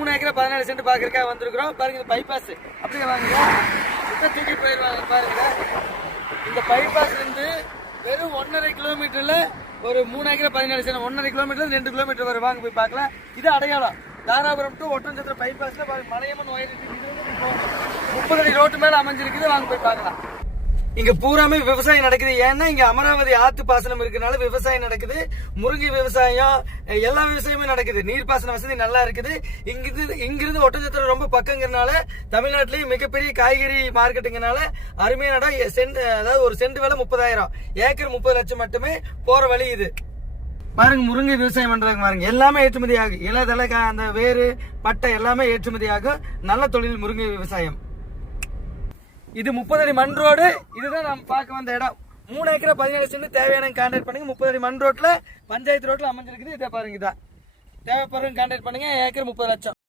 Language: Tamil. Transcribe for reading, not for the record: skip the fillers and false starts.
3 ஏக்கர் 14 சென்ட் பாக்குறதுக்காக வந்திருக்கிறோம். பாருங்க இந்த பைபாஸ் அப்படியே வாங்க தூக்கி போயிருவாங்க. பாருங்க இந்த பைபாஸ்ல இருந்து வெறும் 1.5 கிலோமீட்டர்ல ஒரு 3 ஏக்கர் 14 சென்ட் 1.5 கிலோமீட்டர் 2 கிலோமீட்டர் வரும். வாங்க போய் பார்க்கலாம். இது அடையாளம் தாராபுரம் டு ஒட்டன்சத்திரம் பைபாஸ்ல மலையம்மன் வயல் 30 அடி ரோட்டு மேல அமைஞ்சிருக்குது. வாங்க போய் பார்க்கலாம். இங்க பூராமே விவசாயம் நடக்குது. ஏன்னா இங்க அமராவதி ஆத்து பாசனம் இருக்கனால விவசாயம் நடக்குது. முருங்கை விவசாயம் எல்லா விவசாயமே நடக்குது. நீர்ப்பாசன வசதி நல்லா இருக்குது. இங்கிருந்து ஒட்டன்சத்திரம் ரொம்ப பக்கங்கிறனால தமிழ்நாட்டிலேயே மிகப்பெரிய காய்கறி மார்க்கெட்டுங்கனால அருமையான இடம். அதாவது ஒரு சென்ட் விலை 30,000, ஏக்கர் 30 லட்சம் மட்டுமே போற வழி இது. பாருங்க முருங்கை விவசாயம் பண்றாங்க பாருங்க. எல்லாமே ஏற்றுமதி ஆகும். இலதலை அந்த வேறு பட்டை எல்லாமே ஏற்றுமதி ஆகும். நல்ல தொழில் முருங்கை விவசாயம். இது 30 அடி மண் ரோடு. இதுதான் நம்ம பார்க்க வந்த இடம். 3 ஏக்கர் 17 சென்ட் தேவையான கான்டாக்ட் பண்ணுங்க. 30 அடி மண் ரோட்ல பஞ்சாயத்து ரோட்ல அமைஞ்சிருக்குது. இதை பாருங்க. இதான் தேவைப்படுறவங்க கான்டாக்ட் பண்ணுங்க. ஏக்கர் 30 லட்சம்.